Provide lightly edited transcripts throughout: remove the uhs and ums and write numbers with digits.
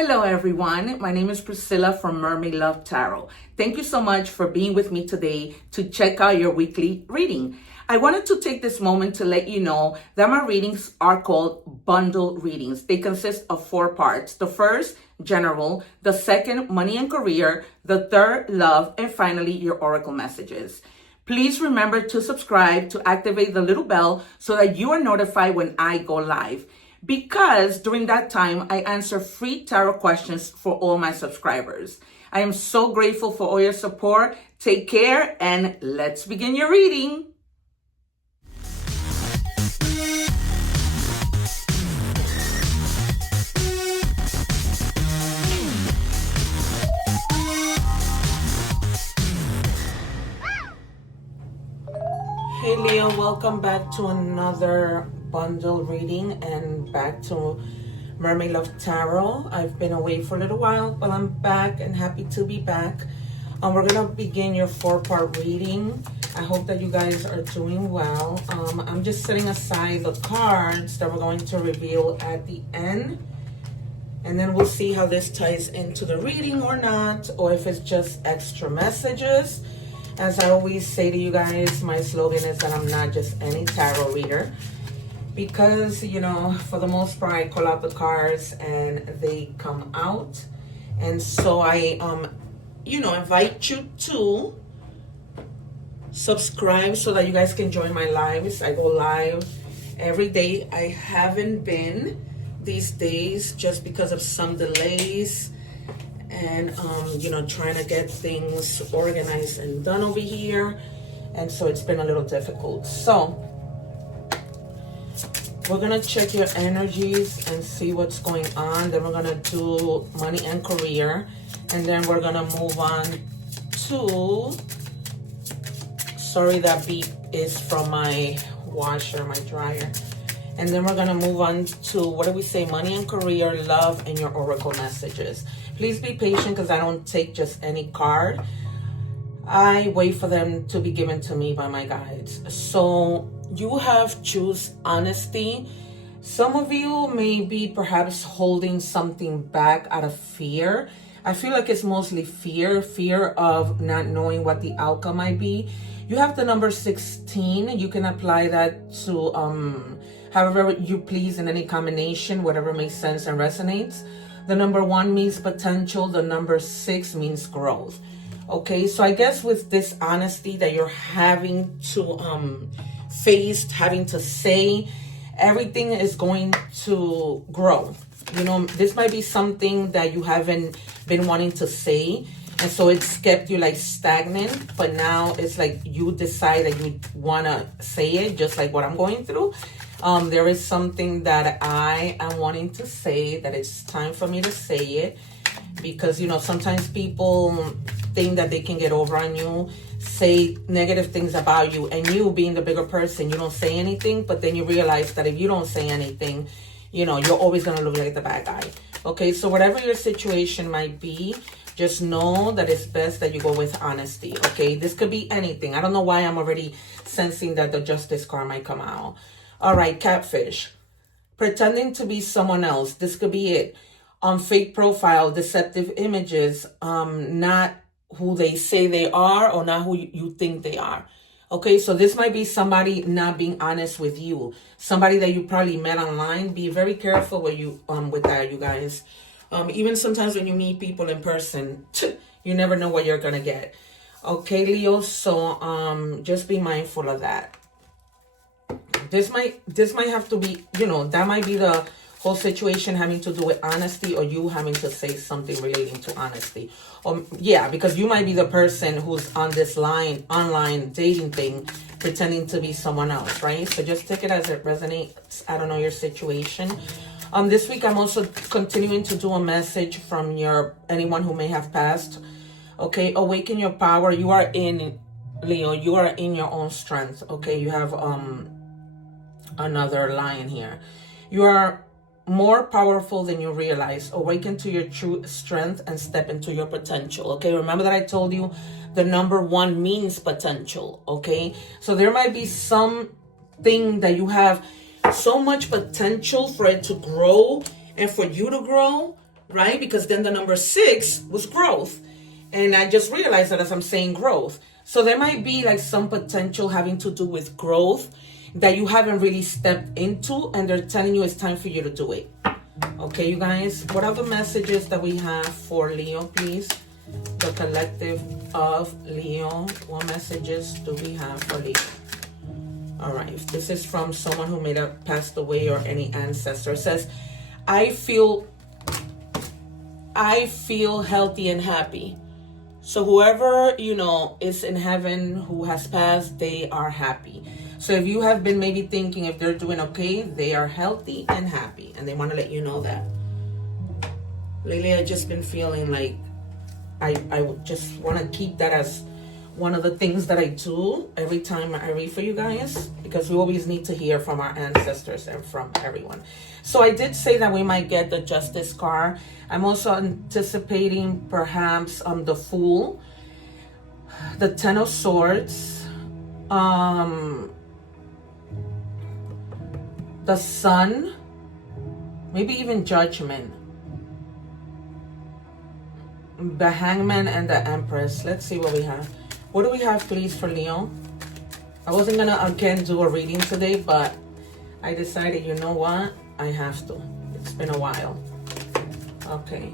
Hello everyone, my name is Priscilla from Mermaid Love Tarot. Thank you so much for being with me today to check out your weekly reading. I wanted to take this moment to let you know that my readings are called bundle readings. They consist of 4 parts. The first, general. The second, money and career. The third, love. And finally, your oracle messages. Please remember to subscribe, to activate the little bell so that you are notified when I go live. Because during that time, I answer free tarot questions for all my subscribers. I am so grateful for all your support. Take care and let's begin your reading. Hey Leo, welcome back to another bundle reading and back to Mermaid Love Tarot. I've been away for a little while, but I'm back and happy to be back. We're gonna begin your 4-part reading. I hope that you guys are doing well. I'm just setting aside the cards that we're going to reveal at the end, and then we'll see how this ties into the reading or not, or if it's just extra messages. As I always say to you guys, my slogan is that I'm not just any tarot reader, because, you know, for the most part, I call out the cards and they come out. And so I, invite you to subscribe so that you guys can join my lives. I go live every day. I haven't been these days just because of some delays and, trying to get things organized and done over here. And so it's been a little difficult. So we're going to check your energies and see what's going on. Then we're going to do money and career. And then we're going to move on to, sorry, that beep is from my washer, my dryer. And then we're going to move on to, what do we say, money and career, love, and your oracle messages. Please be patient because I don't take just any card. I wait for them to be given to me by my guides. So you have choose honesty. Some of you may be perhaps holding something back out of fear. I feel like it's mostly fear of not knowing what the outcome might be. You have the number 16. You can apply that to however you please in any combination, whatever makes sense and resonates. The number 1 means potential. The number 6 means growth. Okay, so I guess with this honesty that you're having to face, having to say, everything is going to grow. You know, this might be something that you haven't been wanting to say, and so it's kept you like stagnant, but now it's like you decide that you want to say it, just like what I'm going through. There is something that I am wanting to say, that it's time for me to say it, because, sometimes people think that they can get over on you, say negative things about you, and you being the bigger person, you don't say anything, but then you realize that if you don't say anything, you're always going to look like the bad guy. Okay, so whatever your situation might be, just know that it's best that you go with honesty. Okay, this could be anything. I don't know why I'm already sensing that the justice card might come out. All right, catfish. Pretending to be someone else. This could be it. Fake profile, deceptive images, not who they say they are or not who you think they are. Okay, so this might be somebody not being honest with you. Somebody that you probably met online. Be very careful with that, you guys. Even sometimes when you meet people in person, you never know what you're gonna get. Okay, Leo, so just be mindful of that. This might have to be, that might be the whole situation having to do with honesty, or you having to say something relating to honesty. Because you might be the person who's on this online dating thing, pretending to be someone else, right? So just take it as it resonates. I don't know your situation. This week I'm also continuing to do a message from anyone who may have passed. Okay, awaken your power. You are in, Leo, you are in your own strength. Okay, you have another lion here. You are more powerful than you realize. Awaken to your true strength and step into your potential. Okay, remember that I told you the number 1 means potential. Okay, so there might be something that you have so much potential for it to grow and for you to grow, right? Because then the number 6 was growth. And I just realized that as I'm saying growth. So there might be like some potential having to do with growth that you haven't really stepped into, and they're telling you it's time for you to do it. Okay, you guys, what are the messages that we have for Leo, please? The collective of Leo. What messages do we have for Leo? All right, if this is from someone who may have passed away or any ancestor, it says, I feel healthy and happy. So whoever, you know, is in heaven who has passed, they are happy. So if you have been maybe thinking if they're doing okay, they are healthy and happy. And they want to let you know that. Lately, I've just been feeling like I just want to keep that as one of the things that I do every time I read for you guys, because we always need to hear from our ancestors and from everyone. So I did say that we might get the Justice card. I'm also anticipating perhaps the Fool, the Ten of Swords, the Sun, maybe even Judgment, the Hangman, and the Empress. Let's see what we have. What do we have, please, for Leo? I wasn't gonna again do a reading today, but I decided, you know what, I have to. It's been a while. Okay.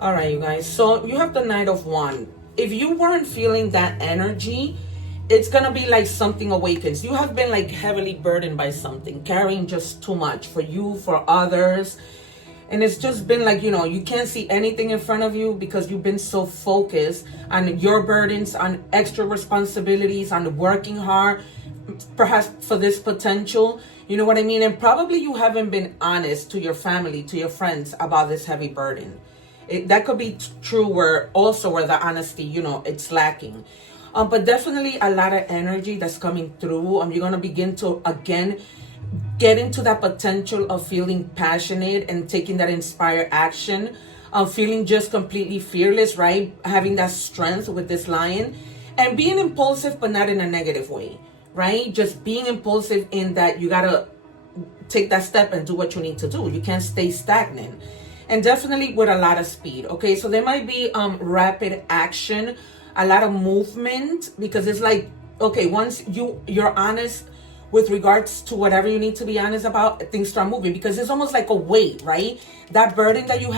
All right, you guys. So you have the Knight of Wands. If you weren't feeling that energy, it's gonna be like something awakens. You have been like heavily burdened by something, carrying just too much for you, for others. And it's just been like, you know, you can't see anything in front of you because you've been so focused on your burdens, on extra responsibilities, on working hard, perhaps for this potential. You know what I mean? And probably you haven't been honest to your family, to your friends about this heavy burden. That could be true where the honesty, you know, it's lacking. But definitely a lot of energy that's coming through. You're going to begin to, again, get into that potential of feeling passionate and taking that inspired action, feeling just completely fearless, right? Having that strength with this Lion, and being impulsive, but not in a negative way, right? Just being impulsive in that you got to take that step and do what you need to do. You can't stay stagnant. And definitely with a lot of speed, okay? So there might be rapid action, a lot of movement, because it's like, okay, once you're honest with regards to whatever you need to be honest about, things start moving, because it's almost like a weight, right? That burden that you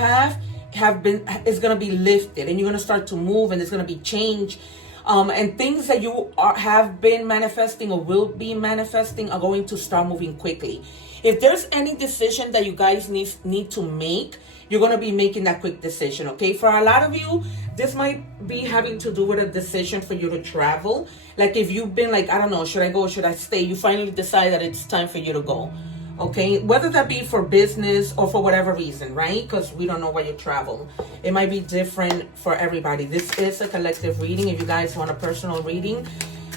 is going to be lifted, and you're going to start to move, and there's going to be change. And things that you have been manifesting or will be manifesting are going to start moving quickly. If there's any decision that you guys need to make, you're going to be making that quick decision, okay? For a lot of you, this might be having to do with a decision for you to travel. Like if you've been like, I don't know, should I go, should I stay? You finally decide that it's time for you to go, okay? Whether that be for business or for whatever reason, right? Because we don't know why you travel. It might be different for everybody. This is a collective reading. If you guys want a personal reading,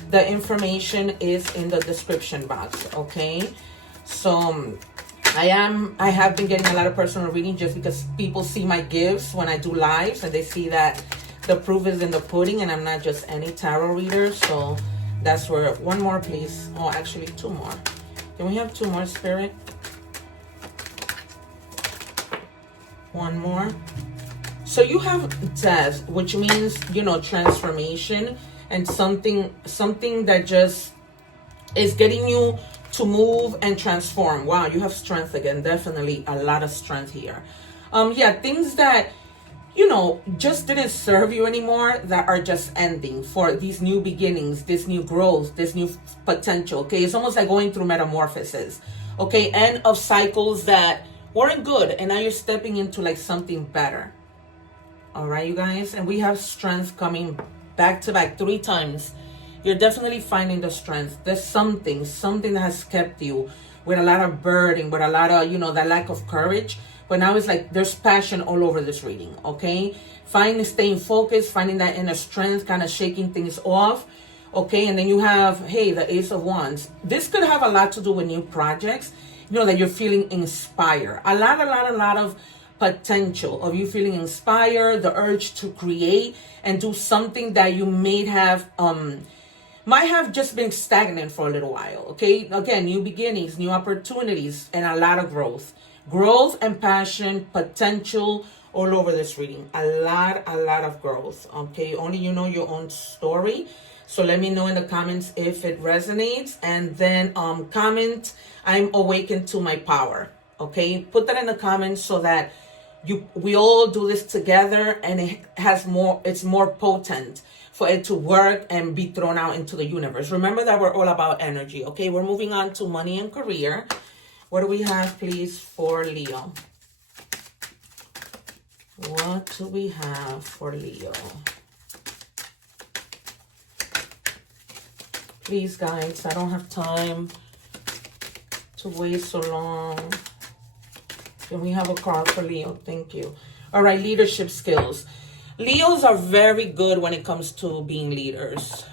the information is in the description box, okay? So I have been getting a lot of personal reading just because people see my gifts when I do lives, and they see that the proof is in the pudding, and I'm not just any tarot reader. So that's where, one more please. Oh, actually 2 more. Can we have 2 more, Spirit? 1 more. So you have death, which means, you know, transformation, and something that just is getting you to move and transform. Wow, you have strength again. Definitely a lot of strength here. Yeah, things that, you know, just didn't serve you anymore, that are just ending for these new beginnings, this new growth, this new potential, okay? It's almost like going through metamorphosis, okay? End of cycles that weren't good, and now you're stepping into like something better. All right, you guys? And we have strength coming back to back 3 times. You're definitely finding the strength. There's something that has kept you with a lot of burden, with a lot of, you know, that lack of courage. But now it's like there's passion all over this reading, okay? Staying focused, finding that inner strength, kind of shaking things off, okay? And then you have, hey, the Ace of Wands. This could have a lot to do with new projects, you know, that you're feeling inspired. A lot of potential of you feeling inspired, the urge to create and do something that you might have just been stagnant for a little while, okay? Again, new beginnings, new opportunities, and a lot of growth, Growth and passion, potential all over this reading. A lot of growth. Okay, only you know your own story. So let me know in the comments if it resonates. And then comment, I'm awakened to my power. Okay, put that in the comments so that we all do this together, and it's more potent for it to work and be thrown out into the universe. Remember that we're all about energy. Okay, we're moving on to money and career. What do we have, please, for Leo? What do we have for Leo? Please, guys, I don't have time to wait so long. Can we have a card for Leo? Thank you. All right, leadership skills. Leos are very good when it comes to being leaders,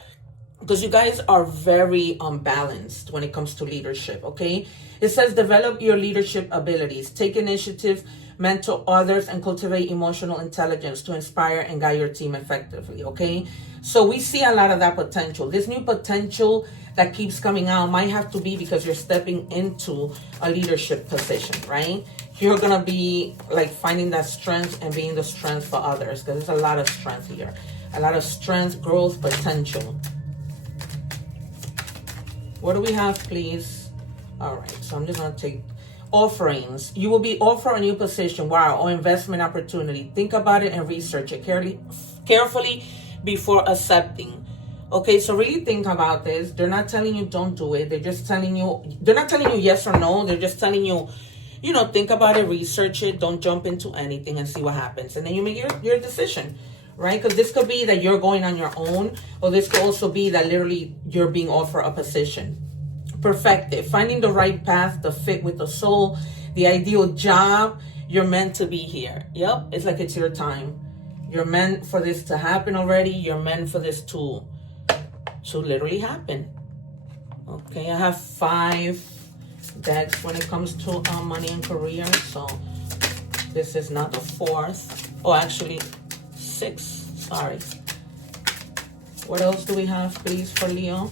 because you guys are very unbalanced when it comes to leadership, okay? It says develop your leadership abilities, take initiative, mentor others, and cultivate emotional intelligence to inspire and guide your team effectively, okay? So we see a lot of that potential. This new potential that keeps coming out might have to be because you're stepping into a leadership position, right? You're going to be like finding that strength and being the strength for others, because there's a lot of strength here. A lot of strength, growth, potential. What do we have, please? All right, so I'm just going to take offerings. You will be offered a new position, wow, or investment opportunity. Think about it and research it carefully before accepting. Okay, so really think about this. They're not telling you don't do it. They're just telling you, they're not telling you yes or no. They're just telling you, you know, think about it, research it. Don't jump into anything and see what happens. And then you make your decision, right? Because this could be that you're going on your own, or this could also be that literally you're being offered a position. Perfected. Finding the right path, the fit with the soul, the ideal job. You're meant to be here. Yep, it's like it's your time. You're meant for this to happen already. You're meant for this to literally happen. Okay, I have 5 decks when it comes to money and career. So this is not the 4th. Oh, actually 6. Sorry. What else do we have, please, for Leo?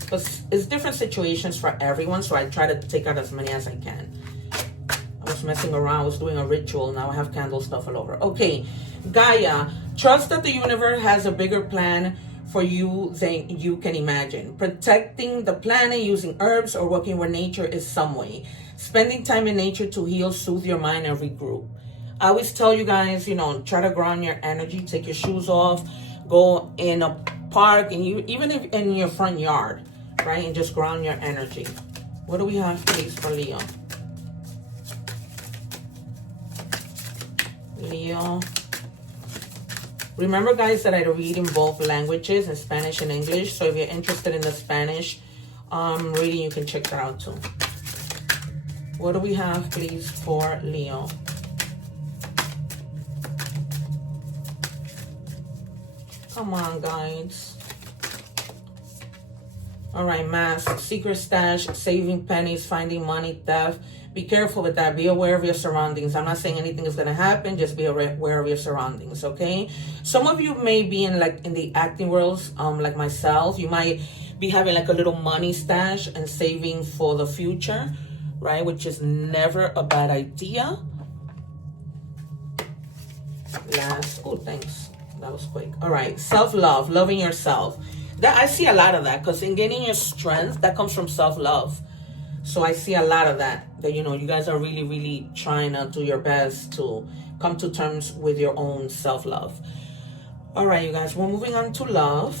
Because it's different situations for everyone, so I try to take out as many as I can. I was messing around. I was doing a ritual. Now I have candle stuff all over. Okay, Gaia. Trust that the universe has a bigger plan for you than you can imagine. Protecting the planet, using herbs, or working with nature is some way. Spending time in nature to heal, soothe your mind, and regroup. I always tell you guys, you know, try to ground your energy. Take your shoes off. Go in a park, and even if in your front yard, right? And just ground your energy. What do we have, please, for Leo? Leo. Remember, guys, that I read in both languages, in Spanish and English. So if you're interested in the Spanish reading, you can check that out too. What do we have, please, for Leo? Come on, guys. All right, mask, secret stash, saving pennies, finding money, theft. Be careful with that. Be aware of your surroundings. I'm not saying anything is going to happen. Just be aware of your surroundings, okay? Some of you may be in the acting world, like myself. You might be having like a little money stash and saving for the future, right? Which is never a bad idea. Oh, thanks. That was quick. All right, self-love, loving yourself. I see a lot of that, because in gaining your strength, that comes from self-love. So I see a lot of that, you know, you guys are really, really trying to do your best to come to terms with your own self-love. All right, you guys, we're moving on to love.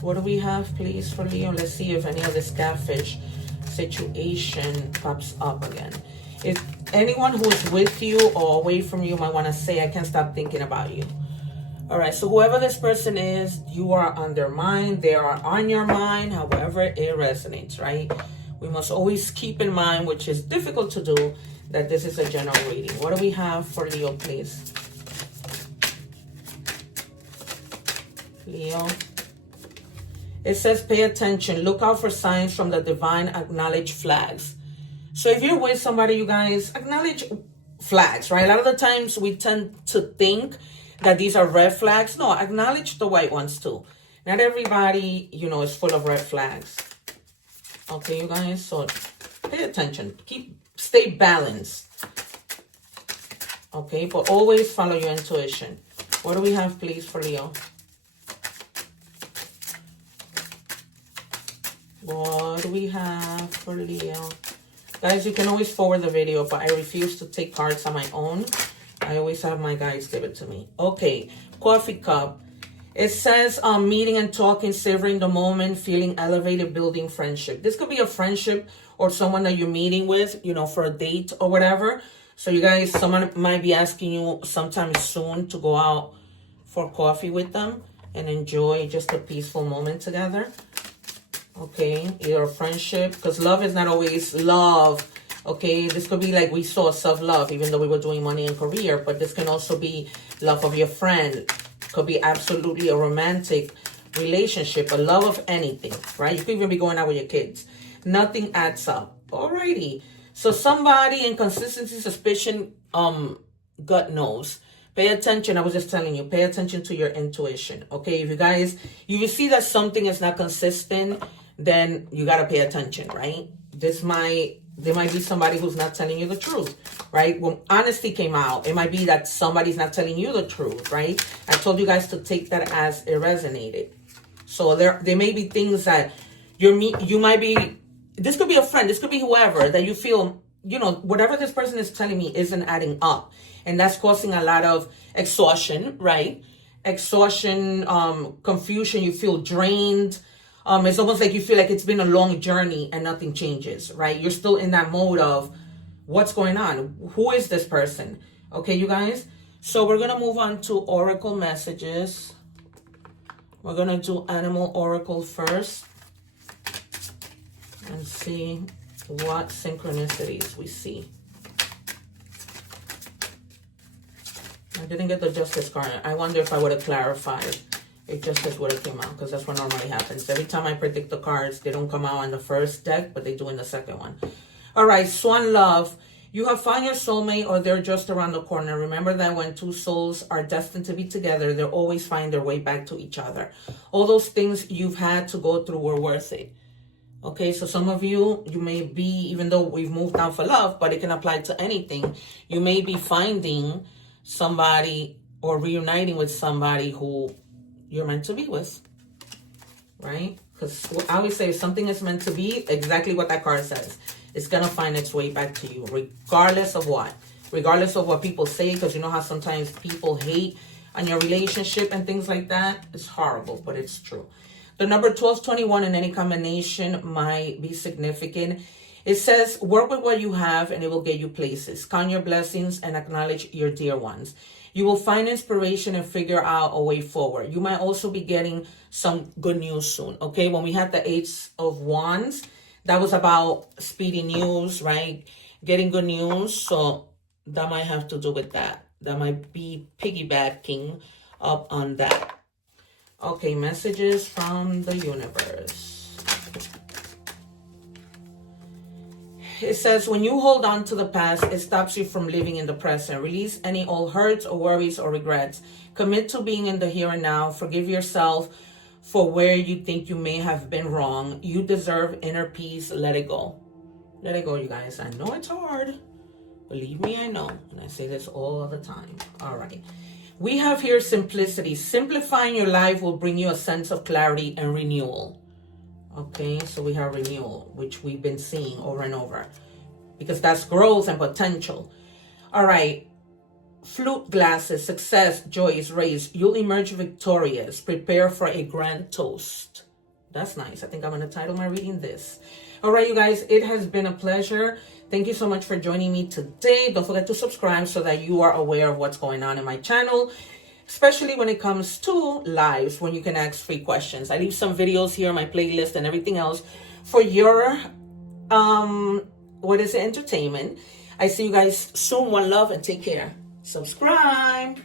What do we have, please, for Leo? Let's see if any of this catfish situation pops up again. If anyone who's with you or away from you might want to say, I can't stop thinking about you. All right, so whoever this person is, you are on their mind. They are on your mind, however it resonates, right? We must always keep in mind, which is difficult to do, that this is a general reading. What do we have for Leo, please? Leo. It says, pay attention. Look out for signs from the divine. Acknowledge flags. So if you're with somebody, you guys, acknowledge flags, right? A lot of the times we tend to think that these are red flags. No, acknowledge the white ones too. Not everybody, you know, is full of red flags. Okay, you guys, so pay attention. Stay balanced. Okay, but always follow your intuition. What do we have, please, for Leo? What do we have for Leo? Guys, you can always forward the video, but I refuse to take cards on my own. I always have my guides give it to me. Okay, coffee cup. It says meeting and talking, savoring the moment, feeling elevated, building friendship. This could be a friendship or someone that you're meeting with, you know, for a date or whatever. So you guys, someone might be asking you sometime soon to go out for coffee with them and enjoy just a peaceful moment together. Okay, either a friendship, because love is not always love. Okay, this could be like we saw self-love, even though we were doing money and career, but this can also be love of your friend. Could be absolutely a romantic relationship, a love of anything, right? You could even be going out with your kids. Nothing adds up. Alrighty. So somebody in consistency, suspicion, gut knows. Pay attention. I was just telling you, pay attention to your intuition. Okay, if you guys, you see that something is not consistent, then you got to pay attention, right? There might be somebody who's not telling you the truth, right? When honesty came out, it might be that somebody's not telling you the truth, right? I told you guys to take that as it resonated. So there may be things that you might be, this could be a friend, this could be whoever, that you feel, you know, whatever this person is telling me isn't adding up. And that's causing a lot of exhaustion, right? Exhaustion, confusion, you feel drained. It's almost like you feel like it's been a long journey and nothing changes, right? You're still in that mode of what's going on? Who is this person? Okay, you guys? So we're going to move on to oracle messages. We're going to do animal oracle first and see what synchronicities we see. I didn't get the justice card. I wonder if I would have clarified if justice would have came out, because that's what normally happens. Every time I predict the cards, they don't come out on the first deck, but they do in the second one. All right, Swan Love. You have found your soulmate, or they're just around the corner. Remember that when two souls are destined to be together, they'll always find their way back to each other. All those things you've had to go through were worth it. Okay, so some of you may be, even though we've moved on for love, but it can apply to anything. You may be finding somebody or reuniting with somebody who you're meant to be with, right? Because I always say, if something is meant to be, exactly what that card says, it's going to find its way back to you, regardless of what. Regardless of what people say, because you know how sometimes people hate on your relationship and things like that. It's horrible, but it's true. The number 1221 in any combination might be significant. It says, work with what you have and it will get you places. Count your blessings and acknowledge your dear ones. You will find inspiration and figure out a way forward. You might also be getting some good news soon, okay? When we had the Ace of Wands, that was about speedy news, right? Getting good news, so that might have to do with that. That might be piggybacking up on that. Okay, messages from the universe. It says, when you hold on to the past, it stops you from living in the present. Release any old hurts or worries or regrets. Commit to being in the here and now. Forgive yourself for where you think you may have been wrong. You deserve inner peace. Let it go. Let it go, you guys. I know it's hard. Believe me, I know. And I say this all the time. All right. We have here simplicity. Simplifying your life will bring you a sense of clarity and renewal. Okay, so we have renewal, which we've been seeing over and over, because that's growth and potential. All right, flute glasses, success, joy is raised. You'll emerge victorious. Prepare for a grand toast. That's nice. I think I'm going to title my reading this. All right, you guys, it has been a pleasure. Thank you so much for joining me today. Don't forget to subscribe so that you are aware of what's going on in my channel, especially when it comes to lives, when you can ask free questions. I leave some videos here on my playlist and everything else for your, entertainment. I see you guys soon. One love and take care. Subscribe.